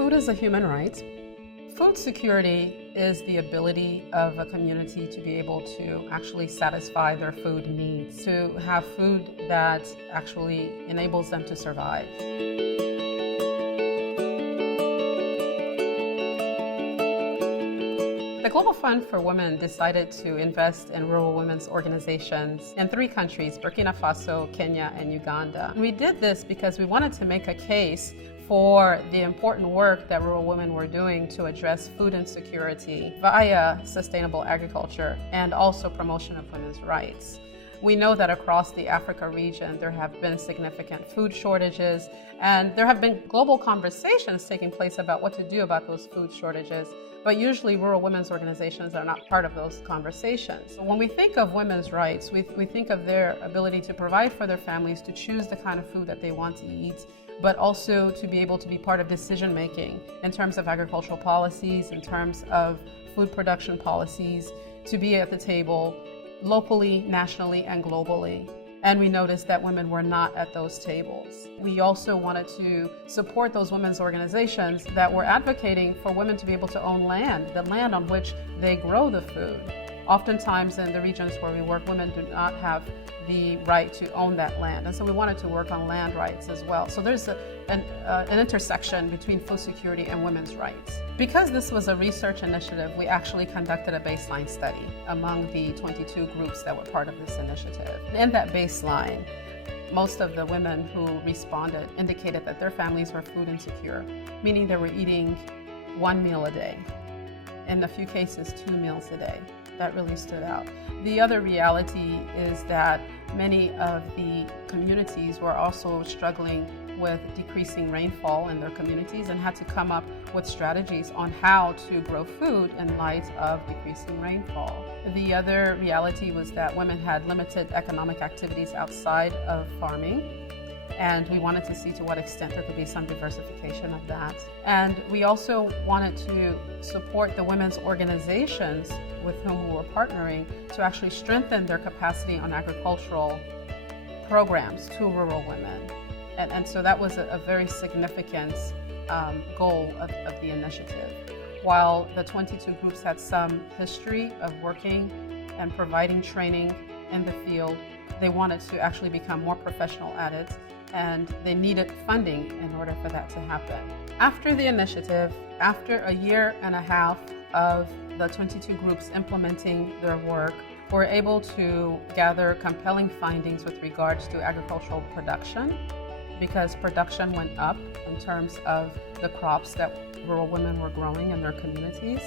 Food is a human right. Food security is the ability of a community to be able to actually satisfy their food needs, to have food that actually enables them to survive. The Global Fund for Women decided to invest in rural women's organizations in 3 countries, Burkina Faso, Kenya, and Uganda. We did this because we wanted to make a case for the important work that rural women were doing to address food insecurity via sustainable agriculture and also promotion of women's rights. We know that across the Africa region, there have been significant food shortages, and there have been global conversations taking place about what to do about those food shortages. But usually rural women's organizations are not part of those conversations. When we think of women's rights, we think of their ability to provide for their families, to choose the kind of food that they want to eat, but also to be able to be part of decision making in terms of agricultural policies, in terms of food production policies, to be at the table locally, nationally, and globally. And we noticed that women were not at those tables. We also wanted to support those women's organizations that were advocating for women to be able to own land, the land on which they grow the food. Oftentimes in the regions where we work, women do not have the right to own that land. And so we wanted to work on land rights as well. So there's an intersection between food security and women's rights. Because this was a research initiative, we actually conducted a baseline study among the 22 groups that were part of this initiative. In that baseline, most of the women who responded indicated that their families were food insecure, meaning they were eating 1 meal a day. In a few cases, 2 meals a day. That really stood out. The other reality is that many of the communities were also struggling with decreasing rainfall in their communities and had to come up with strategies on how to grow food in light of decreasing rainfall. The other reality was that women had limited economic activities outside of farming, and we wanted to see to what extent there could be some diversification of that. And we also wanted to support the women's organizations with whom we were partnering to actually strengthen their capacity on agricultural programs to rural women. And so that was a very significant goal of the initiative. While the 22 groups had some history of working and providing training in the field, they wanted to actually become more professional at it, and they needed funding in order for that to happen. After the initiative, after a year and a half of the 22 groups implementing their work, we're able to gather compelling findings with regards to agricultural production, because production went up in terms of the crops that rural women were growing in their communities,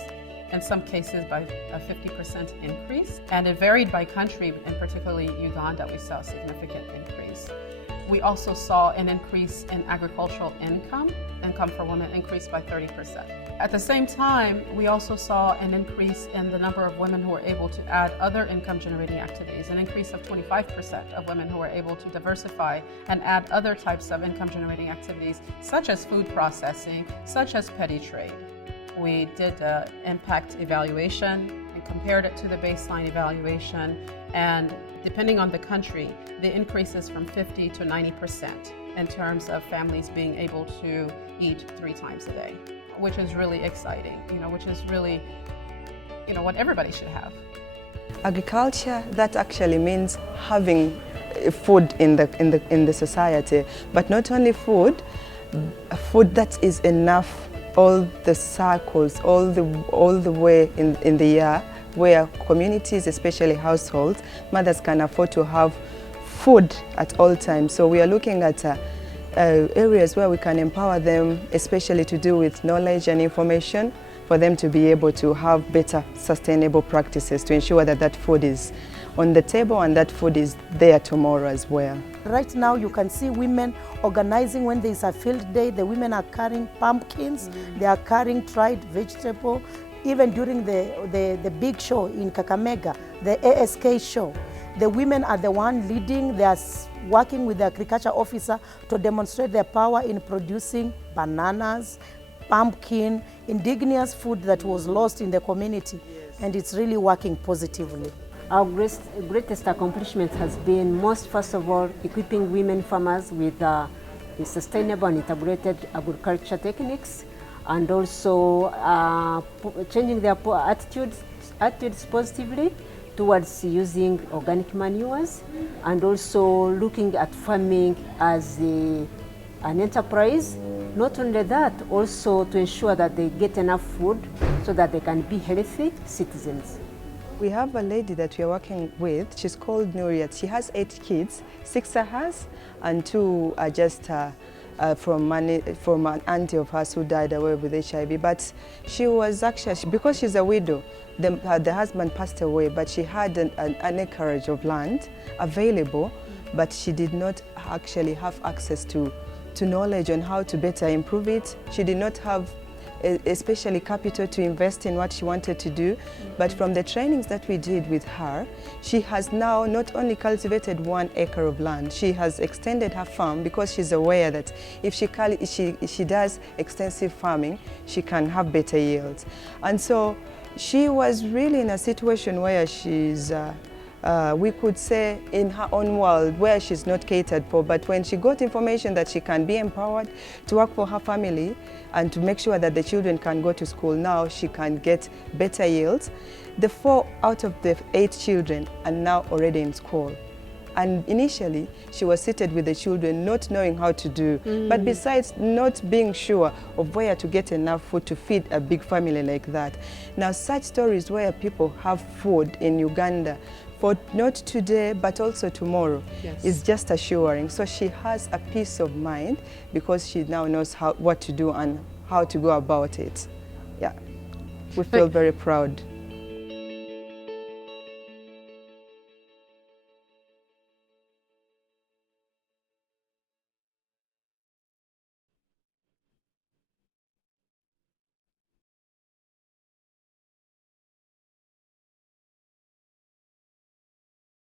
in some cases by a 50% increase. And it varied by country, and particularly Uganda, we saw a significant increase. We also saw an increase in agricultural income. Income for women increased by 30%. At the same time, we also saw an increase in the number of women who were able to add other income-generating activities, an increase of 25% of women who were able to diversify and add other types of income-generating activities, such as food processing, such as petty trade. We did an impact evaluation and compared it to the baseline evaluation, and depending on the country, the increase is from 50 to 90% in terms of families being able to eat 3 times a day, which is really exciting, which is really, what everybody should have. Agriculture, that actually means having food in the society, but not only food that is enough all the circles, all the way in the year, where communities, especially households, mothers can afford to have food at all times. So we are looking at areas where we can empower them, especially to do with knowledge and information, for them to be able to have better sustainable practices to ensure that that food is on the table and that food is there tomorrow as well. Right now you can see women organizing when there is a field day. The women are carrying pumpkins, they are carrying dried vegetable. Even during the big show in Kakamega, the ASK show, the women are the one leading. They are working with the agriculture officer to demonstrate their power in producing bananas, pumpkin, indigenous food that was lost in the community. Yes. And it's really working positively. Our greatest accomplishment has been, first of all, equipping women farmers with sustainable and integrated agriculture techniques. and also changing their attitudes positively towards using organic manures, and also looking at farming as an enterprise. Not only that, also to ensure that they get enough food so that they can be healthy citizens. We have a lady that we are working with. She's called Nuriat. She has 8 kids. 6 are hers and 2 are just from an auntie of hers who died away with HIV. But she was actually, because she's a widow, the husband passed away, but she had an acreage of land available, but she did not actually have access to knowledge on how to better improve it. She did not have especially capital to invest in what she wanted to do. But from the trainings that we did with her, she has now not only cultivated 1 acre of land, she has extended her farm because she's aware that if she does extensive farming, she can have better yields. And so she was really in a situation where she's we could say in her own world where she's not catered for, but when she got information that she can be empowered to work for her family and to make sure that the children can go to school, now she can get better yields. The 4 out of the 8 children are now already in school. And initially, she was seated with the children not knowing how to do. But besides not being sure of where to get enough food to feed a big family like that. Now, such stories where people have food in Uganda for not today, but also tomorrow, is just assuring. So she has a peace of mind because she now knows what to do and how to go about it. Yeah, we feel very proud.